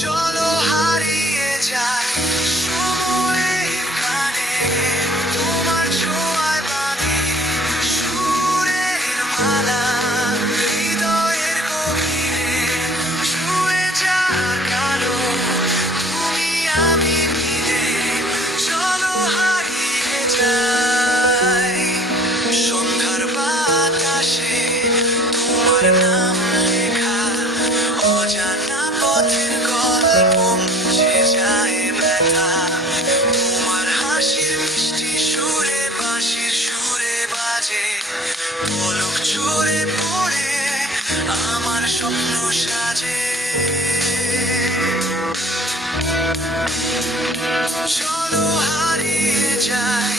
চলো হারিয়ে যায় সময়ের গানে, তোমার ছোঁয়ায় বাঁধে সুরের মালা, হৃদয়ের গভীরে ছুঁয়ে যাক আলো, তুমি আমি মিলে চলো হারিয়ে যাই। সন্ধ্যার বাতাসে তোমার নাম লেখা, অজানা পথের গল্প মুছে যায় ব্যথা, তোমার হাসির মিষ্টি সুরে বাঁশির সুরে বাজে, পলক ঝরে পড়ে আমার স্বপ্ন সাজে। চলো হারিয়ে যাই